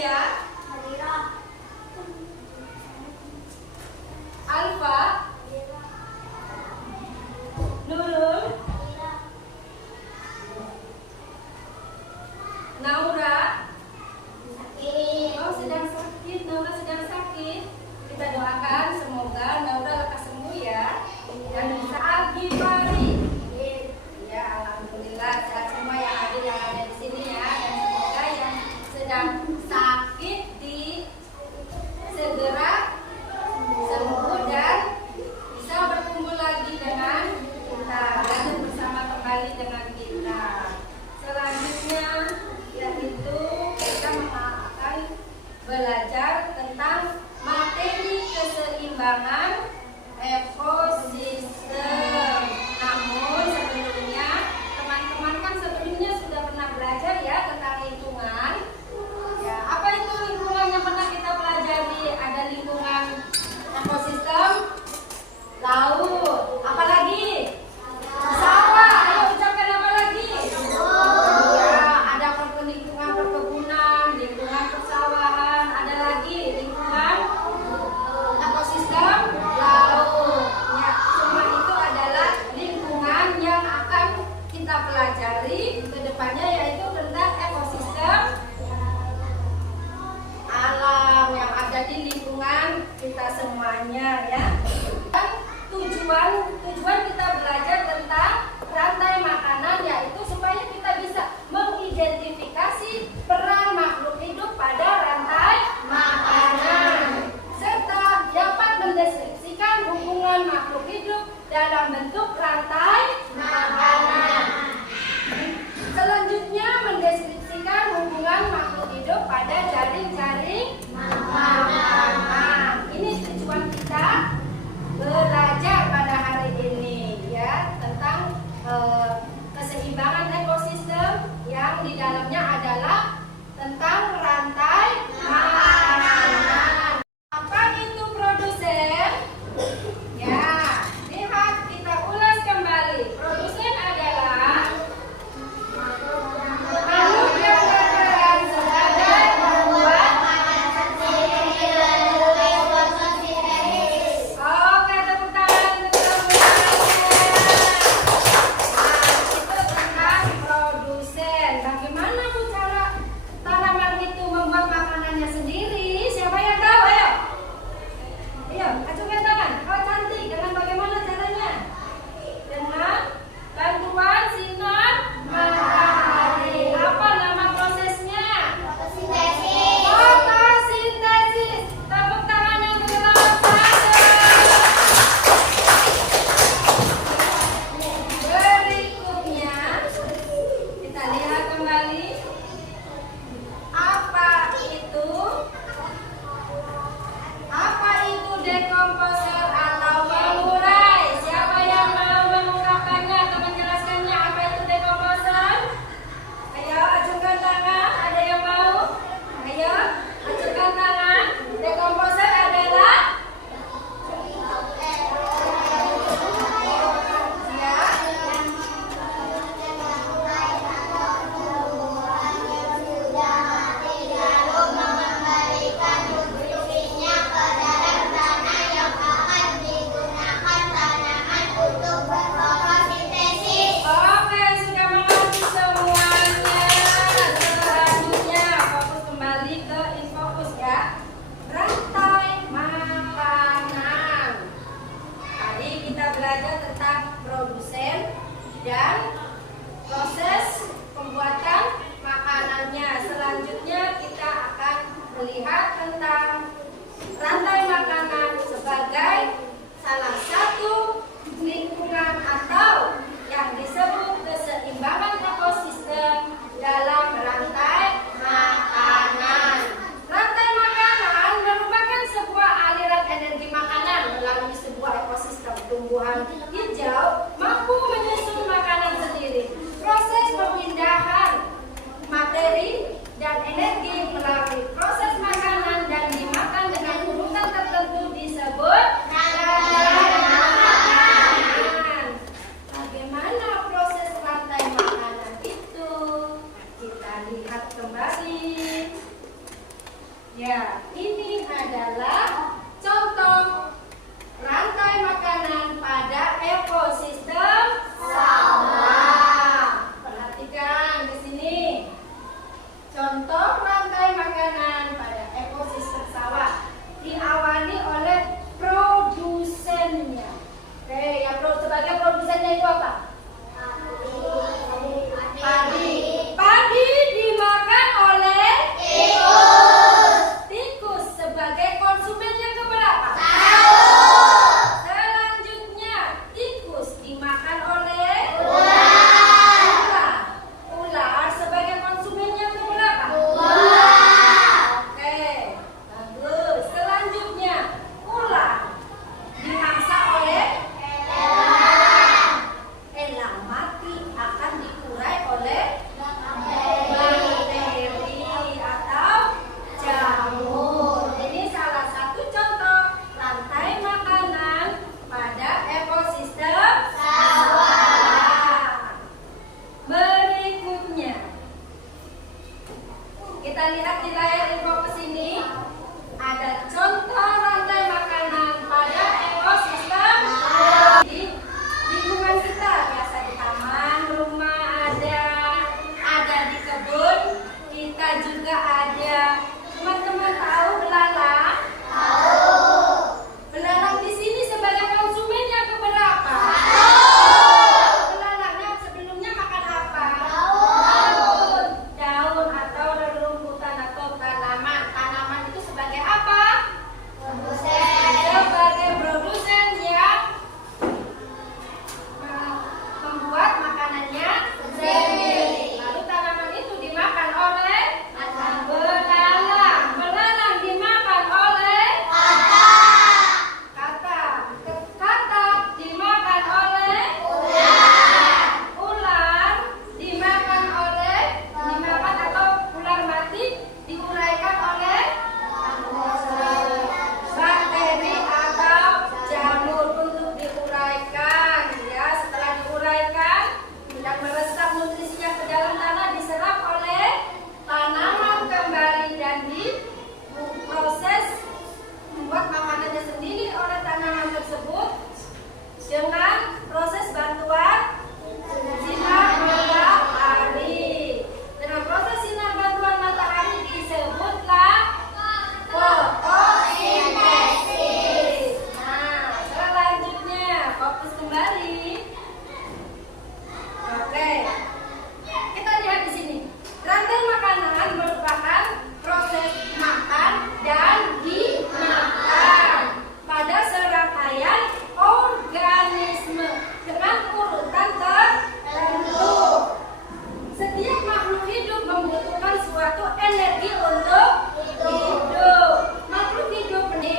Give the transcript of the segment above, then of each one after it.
Asia, Alfa, Nurul, Naura. Oh, sedang sakit. Naura sedang sakit. Kita doakan semoga Naura lekas sembuh ya. Dan bisa Agi Pari. Ya, alhamdulillah sehat semua yang ada di sini ya. Dan semoga yang sedang sakit segera sembuh dan bisa berkumpul lagi dengan kita dan bersama kembali dengan kita. Selanjutnya yaitu kita akan belajar tentang materi keseimbangan ekosistem. Namun sebelumnya teman-teman kan sebelumnya sudah pernah belajar ya tentang lingkungan. Ya, apa itu lingkungan yang pernah kita pelajari? Ada lingkungan ekosistem, laut, apalagi? Sawah. Ayo ucapkan apa lagi? Ya, ada lingkungan perkebunan, lingkungan persawahan, ada lagi lingkungan ekosistem laut. Ya, semua itu adalah lingkungan yang akan kita pelajari ke depannya, yaitu tentang ekosistem alam yang ada di lingkungan kita semuanya ya. Dan tujuan kita belajar tentang rantai makanan, yaitu supaya kita bisa mengidentifikasi peran makhluk hidup pada rantai makanan serta dapat mendeskripsikan hubungan makhluk hidup dalam bentuk rantai makanan. Selanjutnya mendeskripsikan hubungan makhluk hidup pada jaring-jaring makanan. Ini tujuan kita belajar pada hari ini ya tentang keseimbangan ekosistem yang di dalamnya adalah tentang rantai makanan. Apa itu produsen? Ya, lihat kita ulas kembali. Produsen adalah makhluk yang berperan sebagai pembuat makanan sendiri. Oke, tepuk tangan untuk produsen. Nah, itu tentang produsen. Bagaimana Bu cara tanaman itu membuat makanannya sendiri? Siapa yang tahu? Ayo. Ayo, acungkan tangan. Kalau cantik, dengan bagaimana caranya? Dengan bantuan sinar matahari. Apa nama prosesnya? Fotosintesis. Fotosintesis. Tepuk tangan yang terakhir. Berikutnya kita lihat kembali apa itu dekomposer atau pengurai. Siapa yang mau mengungkapkannya atau menjelaskannya apa itu dekomposer? Ayo acungkan tangan. Ada yang mau? Ayo acungkan tangan. Dekomposer adalah oke, sudah mengerti semuanya. Selanjutnya fokus kembali ke infokus ya. Rantai makanan. Tadi kita belajar tentang produsen dan proses pembuatan makanannya. Selanjutnya kita akan melihat tentang rantai makanan sebagai salah satu lingkungan atau yang disebut keseimbangan ekosistem dalam rantai makanan. Rantai makanan merupakan sebuah aliran energi makanan melalui sebuah ekosistem. Tumbuhan hijau mampu menyusun makanan sendiri. Proses pemindahan materi dan energi melalui proses makanan dan dimakan dengan urutan tertentu disebut rantai makanan. Bagaimana Ya, ini adalah contoh rantai makanan pada ekosistem sawah. Perhatikan di sini. Contoh rantai makanan pada ekosistem sawah diawali oleh produsennya. Oke, yang sebagai produsennya itu apa? Padi. Padi dimakan oleh tikus. Tikus sebagai konsumen yang keberapa? Selanjutnya, tikus dimakan oleh ular. Ular sebagai konsumen yang keberapa? Oke, bagus. Selanjutnya, ular dimangsa oleh elang mati akan dikurai oleh bakteri atau jamur. Ini salah satu contoh rantai makanan pada ekosistem sawah. Berikutnya, kita lihat di layar info ke sini ada contoh rantai makanan pada ekosistem di lingkungan kita, biasa di taman, rumah ada di kebun, kita juga ada. Teman-teman tahu belalang? Belalang di sini sebagai konsumen yang keberapa? Belalangnya sebelumnya makan apa? Daun atau rerumputan atau tanaman. Tanaman itu sebagai apa? Sebagai produsen yang membuat makanannya sendiri. Lalu tanaman itu dimakan oleh belalang. Belalang dimakan oleh katak. Katak dimakan oleh ular. Dimakan atau ular mati diuraikan oleh bakteri atau jamur untuk diuraikan. Ya, setelah diuraikan dan meresap nutrisinya ke dalam tanah, diserap oleh tanaman kembali dan diproses membuat makanannya sendiri oleh tanaman tersebut dengan proses bantuan sinar matahari. Dengan proses sinar bantuan matahari disebutlah fotosintesis. Nah, selanjutnya fokus kembali. Oke, kita lihat di sini. Rantai makanan merupakan proses makan dan dimakan pada serangkaian organisme dengan urutan tertentu. Setiap makhluk hidup membutuhkan suatu energi untuk hidup. Makhluk hidup ini,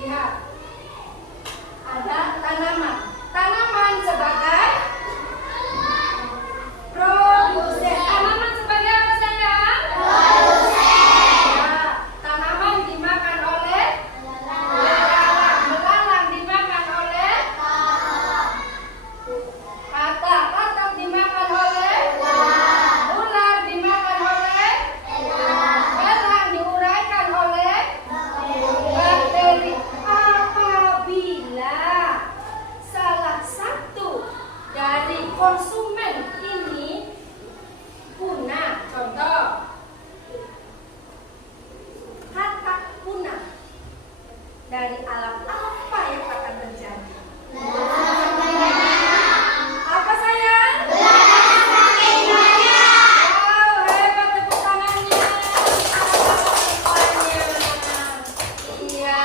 lihat, ada tanaman. Tanaman sebagai produsen. Tanaman sebagai apa sayang? Ya, tanaman dimakan oleh belalang. Belalang dimakan oleh katak. Katak dimakan oleh ular. Dimakan oleh belang. Diuraikan oleh bakteri. Apabila salah satu dari konsumen ini punah, contoh katak punah, dari alam apa yang akan terjadi? Apa sayang? Wow, hebat, tepuk tangannya. Iya,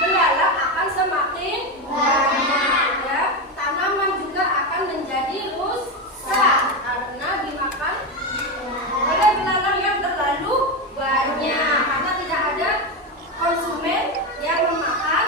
belalang akan semakin banyak, ya. Tanaman juga akan menjadi rusak karena dimakan oleh belalang yang terlalu banyak, karena tidak ada konsumen yang memakan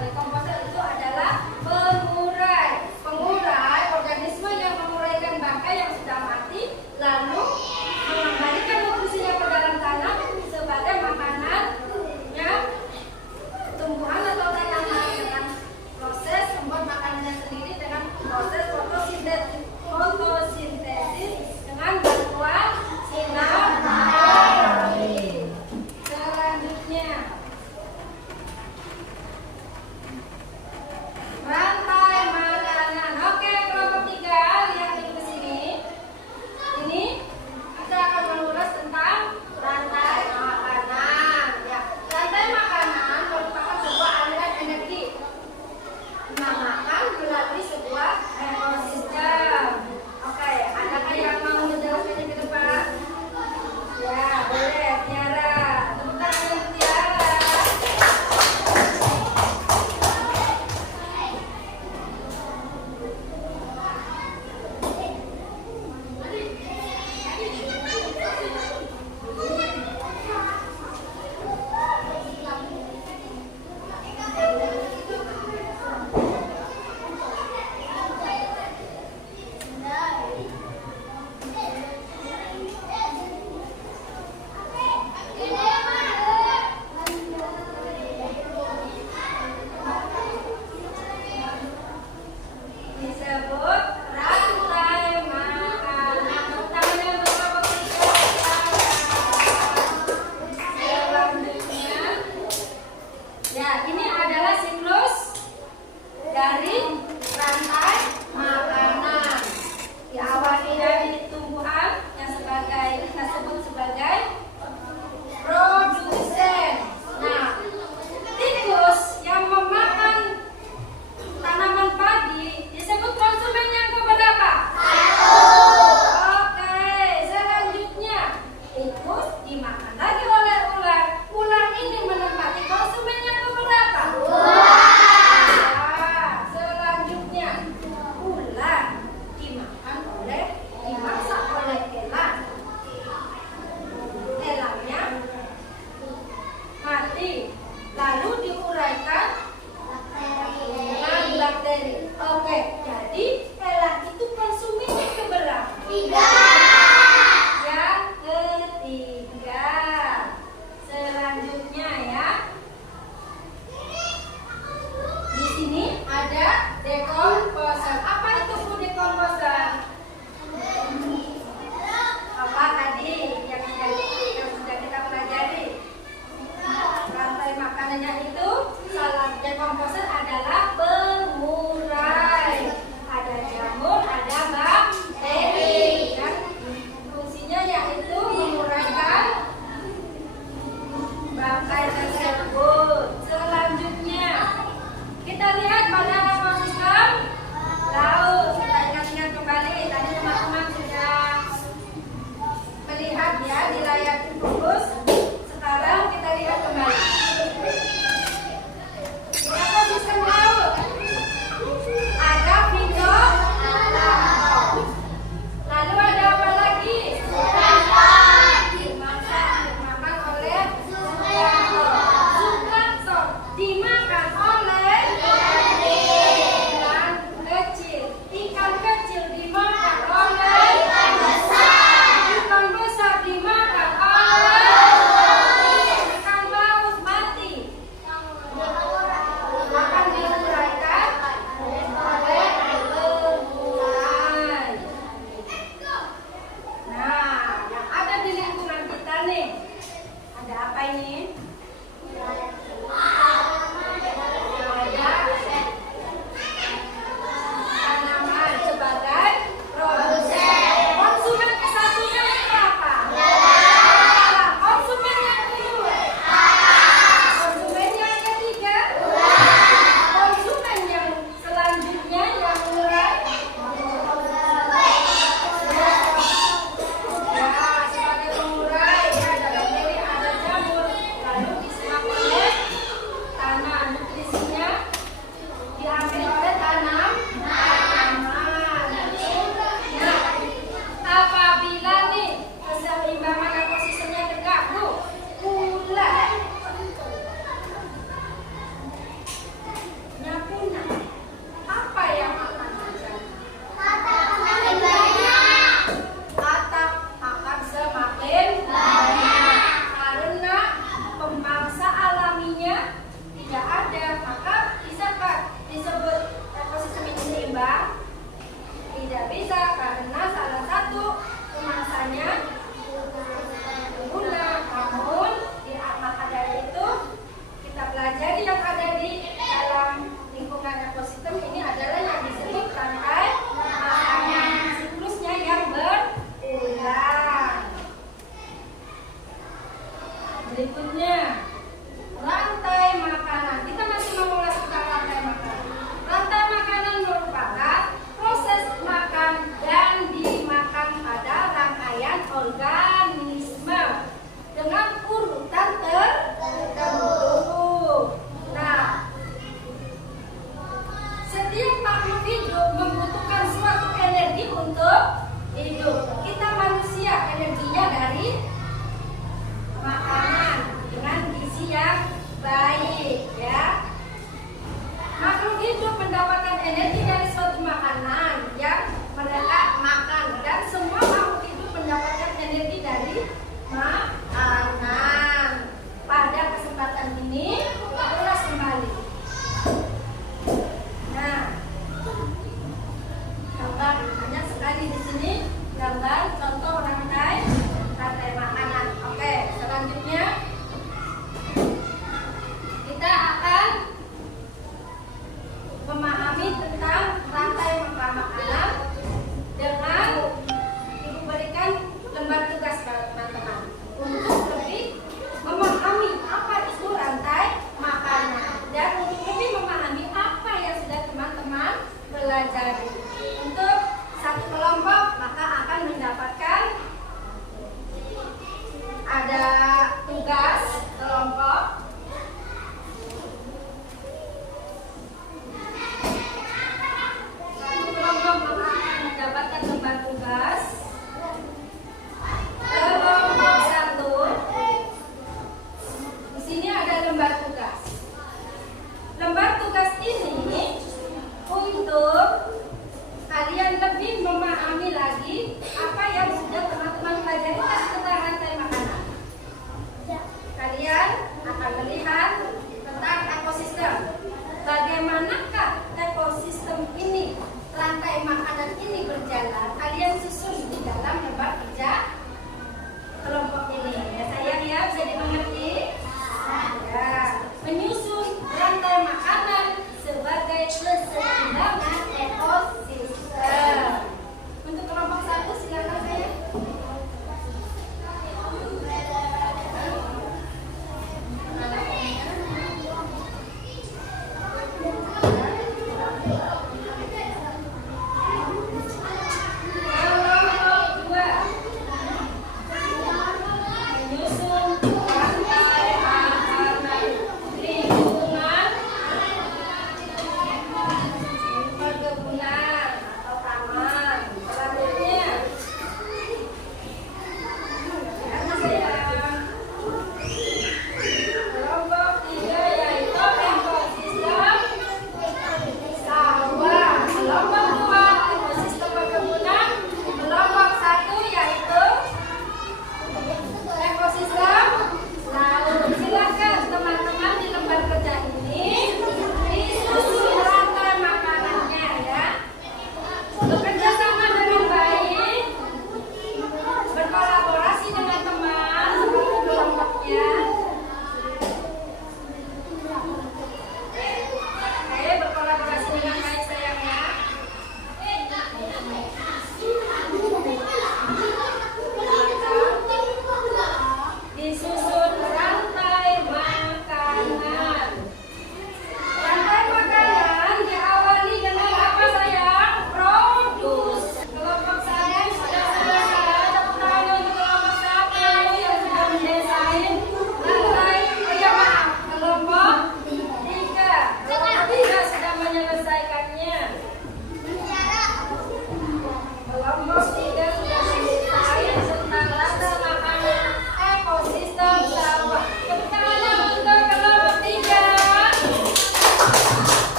Dekomposer itu adalah adalah siklus dari rantai makanan. Diawali dari tumbuhan yang kita sebut sebagai produsen. Nah, tikus yang memakan tanaman padi disebut konsumen yang keberapa? Oke, selanjutnya tikus dimakan lagi oleh ular. Ular ini menempati konsumen yang keberapa? Selanjutnya ular dimasak oleh elang. Elangnya mati, lalu diuraikan dengan bakteri. Oke, jadi elang itu konsumennya keberapa? 3. Yang ketiga. Selanjutnya ya. Di sini ada dekomposer. Apa itu dekomposer? Apa tadi yang sudah kita pelajari? Rantai makanannya itu salah. Dekomposer adalah pengurai. Ada jamur, ada bakteri. Dan fungsinya yaitu menguraikan bangkai tersebut. Selanjutnya kita lihat pada ekosistem laut. Kita ingat-ingat kembali tadi teman-teman sudah melihat ya di layar fokus. Sekarang kita lihat kembali. Di ekosistem laut ada fitoplankton. Lalu ada apa lagi? Dimakan oleh zooplankton. Dimakan oleh ikan kecil. Ikan kecil dimakan oleh ikan besar dimakan oleh ikan paus mati. Akan diuraikan oleh pengurai. Nah, yang ada di lingkungan kita nih, ada apa ini?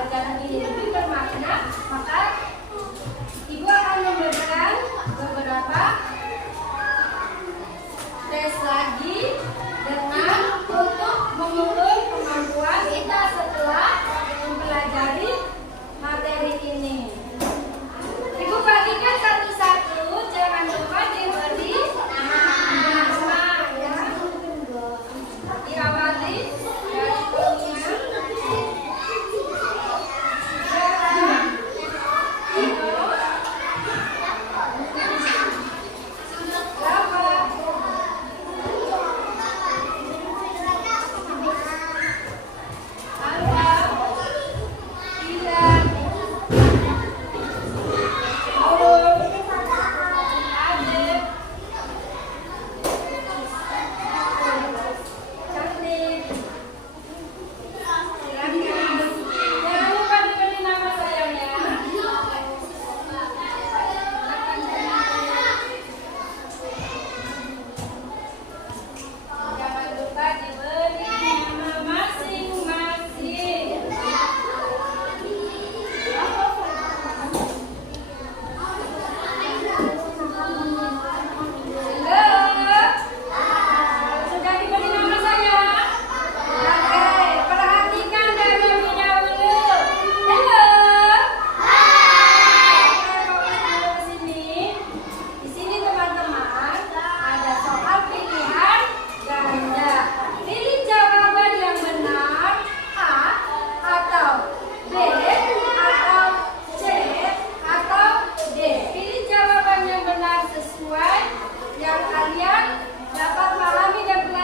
pelajaran ini lebih bermakna, maka Ibu akan memberikan beberapa tes lagi dengan untuk mengukur kemampuan kita setelah mempelajari materi ini. Ibu bagikan satu-satu, jangan lupa diberi nama ya. Diawali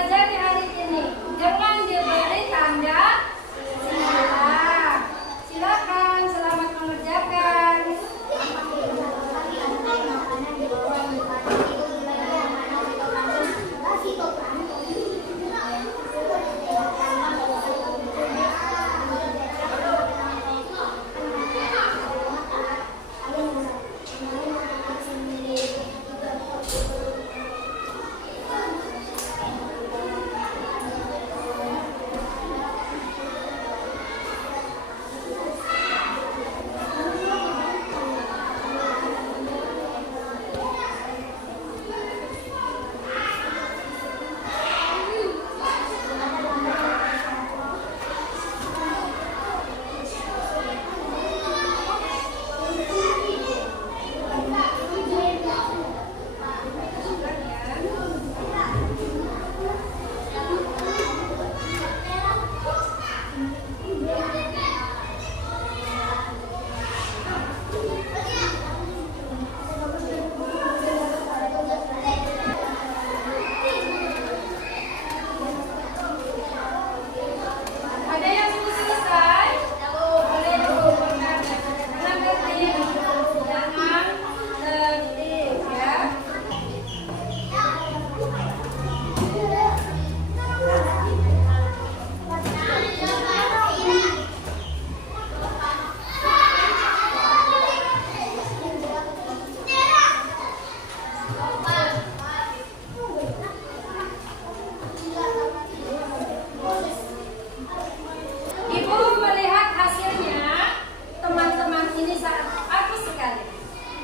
dari punya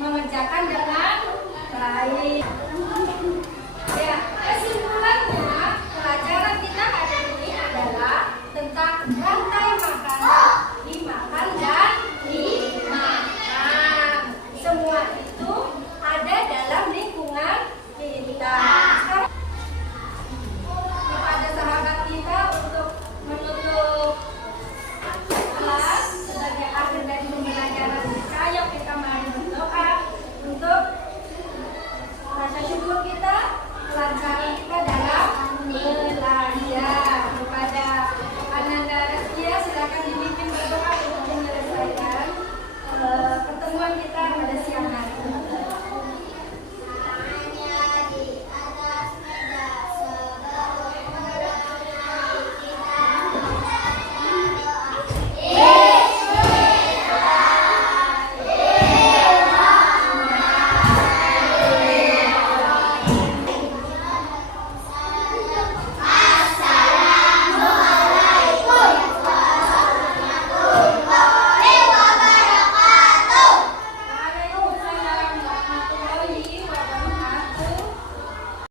mengerjakan dengan baik.